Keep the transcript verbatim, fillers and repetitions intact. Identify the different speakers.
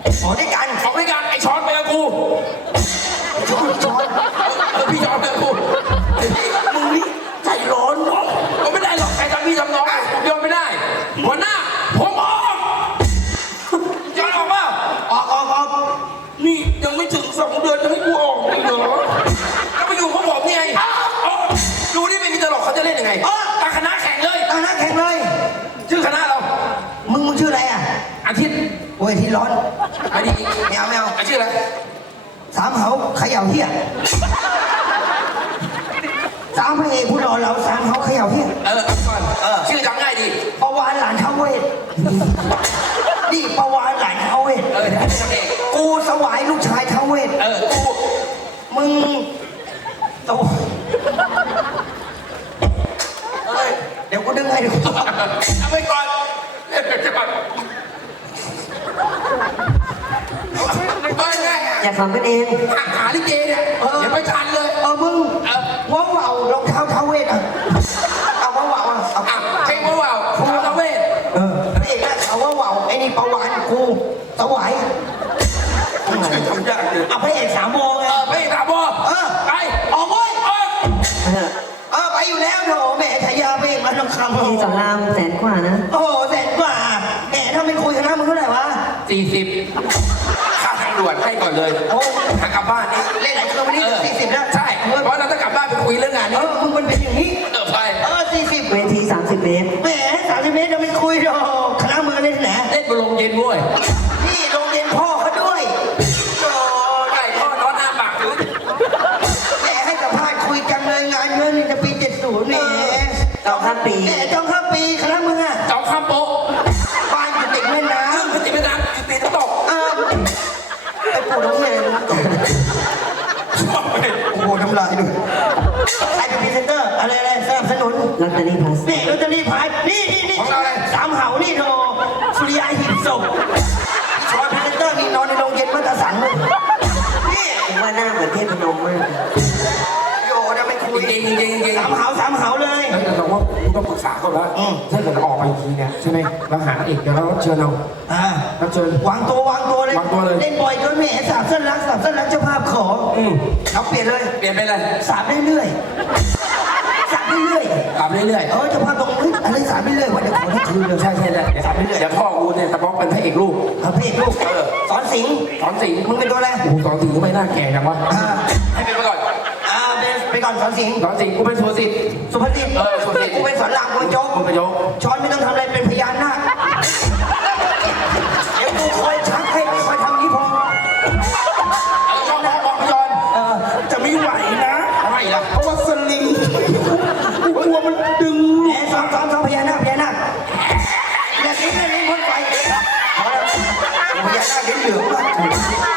Speaker 1: ออกด้วยกัน
Speaker 2: ออกด้วยกันไอ้ช้อนไปกับกู
Speaker 1: ช้อนช้อน
Speaker 2: เออพี่ช้อนไปกับกูมึงนี่ใจร้อนเนาะก็ไม่ได้หรอกใครทำพี่ทำน้องผมยอมไม่ได้หัวหน้าผมออกจะออกเปล่า
Speaker 1: ออกออกออก
Speaker 2: นี่ยังไม่ถึงสองเดือนจะให้กูออกเลยเหรอแล้วไปอยู่กับผมนี่ไงดูนี่ไม่มีตลกเขาจะเล่นยังไงตั้งคณะแข่งเลย
Speaker 1: ตั้งหน้าแข่งเลย
Speaker 2: ชื่อคณะเรา
Speaker 1: มึงมึงชื่ออะไรอ่ะ
Speaker 2: อาทิตย์
Speaker 1: โอ้ยที่ร้อน
Speaker 2: ไม่ดี
Speaker 1: ไม่เอาไม่เอา
Speaker 2: อ่ะชื่ออะไร
Speaker 1: สามเหาเขย่าเฮียสามพระเอกผู้หล่อเหลาสามเหาเขย่าเฮีย
Speaker 2: เออเอาก่อนเออชื่อจำง่ายดี
Speaker 1: ประวานหลานท้าวเวทนี่ประวานหลานท้าวเวท
Speaker 2: เออเดี๋ยวให้เป็นเอง
Speaker 1: กูสวายลูกชายท้าวเวท
Speaker 2: เออกู
Speaker 1: มึงโตเอ้ยเดี๋ยวกูดึงให้ดู
Speaker 2: เอาไปก่อนเล่นไปก่อนเฮ้ยไง
Speaker 1: อย่าขำกันเอง
Speaker 2: หาหาลิเกเนี่ยอย่าไปทันเลย
Speaker 1: เออมึง
Speaker 2: เออ
Speaker 1: ว้าวว่าวรองเท้าท้าวเวทอ่ะเอาว้าวว่าวอ่ะเอา
Speaker 2: อ่ะเพลงว้าวๆคาราเวท
Speaker 1: เออพระเอกนะเอาว้าวว่าวไอ้นี่ประวานกูสวาย
Speaker 2: ช่วยทำยากเลย
Speaker 1: เอาพระเอกสามโมงไง
Speaker 2: เออไปถามพ่อ
Speaker 1: เออ
Speaker 2: ไป
Speaker 1: ออกเว้ย
Speaker 2: เออ
Speaker 1: เออไปอยู่แล้วโถแหมทายาไปเอกมาต้องคำ
Speaker 3: ที่สอนรามแสนกว่านะ
Speaker 1: โอ้โหแสนกว่าแหมถ้าเป็นคุยคณะมึงเท่าไหร่วะ
Speaker 2: สี่สิบค่าทางด่วนให้ก่อนเลย
Speaker 1: โอ้
Speaker 2: ทางกลับบ้านนี่
Speaker 1: เล่นไหนกันวันนี้
Speaker 2: เออ
Speaker 1: สี่สิบแล้ว
Speaker 2: ใช่เพราะเราต้องกลับบ้านไปคุยเรื่องงาน
Speaker 1: เอ
Speaker 2: นี้
Speaker 1: อมึงมันเป็นอย่างนี้
Speaker 2: เออไป
Speaker 1: เออสี่สิบ
Speaker 3: เวทีสามสิบเมตร
Speaker 1: แหมสามสิบเมตรเราไม่คุยหรอกคณะมึงเล่นที่ไหน
Speaker 2: เล่นบนโรงเย็นด้วย
Speaker 1: นี่โรงเรียนพ่อเขาด้วยโอ้
Speaker 2: ไก่พ่อนอนหน้าปากถือ
Speaker 1: แหมให้กับพาดคุยจังเลยงานเงินนี่จะปีเจ็ดศูนย์นี่
Speaker 3: จองข้ามปี
Speaker 1: แหมจองข้ามปีคณะมึงอะ
Speaker 2: จองข้ามโป๊ะ
Speaker 1: บ้านอยู่ติดแม่น้
Speaker 2: เรื่องพฤติกรรมอยู่ตีน้ำตก
Speaker 1: ำเออไปปลูกน้ำเงินน้ำตก
Speaker 2: ชอบเลย
Speaker 1: โอ้โหน้ำลายด้วยใครเป็นพรีเซนเตอร์อะไรอะไรสนับสนุน
Speaker 3: ลอตเตอรี่พลัส
Speaker 1: นี่ลอตเตอรี่พายนี่นี่นี่
Speaker 2: ของเราอะไร
Speaker 1: สามเหานี่โธ่สุริยาหินศพชอยพรีเซนเตอร์นี่นอนในโรงเย็นมัตตสังเลยนี่
Speaker 3: ผมว่าหน้าเหมือนเทพนมมาก
Speaker 1: โยจะไม่คุย
Speaker 2: จริงจริงจริงจริง
Speaker 1: สามเหาสามเหาเลย
Speaker 2: เฮ้ยแต่ว่ากูต้องปรึกษาก่อนว่าถ้าเกิดเราออกไปอีกทีเนี่ยใช่ไหมเราหาเอกเดี๋ยวเราเชิญเรา
Speaker 1: อ่า
Speaker 2: เราเชิญ
Speaker 1: วางตัววางตัวเลย
Speaker 2: วางตัวเลย
Speaker 1: เล่นบ่อยจนแหม่สามเส้นรักสามเส้นรักเจ้าภาพขอ
Speaker 2: อืม
Speaker 1: เอาเปลี่ยนเลย
Speaker 2: เปลี่ยนไปเลย
Speaker 1: สามเรื่อยๆสามเรื่อย
Speaker 2: ตามเรื่อย
Speaker 1: ๆเออเจ้าภาพบอกเฮ้ยอะไรสามเรื่อยๆวันเดี๋ยวขอทั้งคืนเลย
Speaker 2: ๆใช่ใช่เลยเดี๋ยวตามเรื่อยๆเดี๋ยวพ่อกูเนี่ยตะบอกเป็นพระเอกลูก
Speaker 1: เอาเพลงลูกสอนสิงห์
Speaker 2: สอนสิงห์
Speaker 1: มึงเป็นตัวอะไร
Speaker 2: โอ้โหสอนสิงห์ก็ไม่น่าแก่จังวะ
Speaker 1: อ่า
Speaker 2: ให้เป็นไปก่อน
Speaker 1: อ่าเป็นไปก่อนสอนสิงห์
Speaker 2: สอนสิงห์กูเป็นสุสิทธิ์
Speaker 1: สุภาษิต
Speaker 2: เออสุภาษิต
Speaker 1: กูเป็นสอนรามกูเป็นโจ๊ก
Speaker 2: กูเป็นโจ๊ก
Speaker 1: ช้อนไม่ต้องทำอะไรเป็นพยานนาคเดี๋ยวกูคอยชักให้คอยทำนี้พอ
Speaker 2: เออพ่อพ่อพ่อพยอน
Speaker 1: เออ
Speaker 2: จะไม่ไหวนะทำไมล่ะเพราะว่าสลิงกูกลัวมันดึง
Speaker 1: แหมสอนสอนสอนพยานนาคพยานนาคอย่าทิ้งเลยทิ้งพ้นไปพอแล้วพยานนาคเห็นเหลืองมาก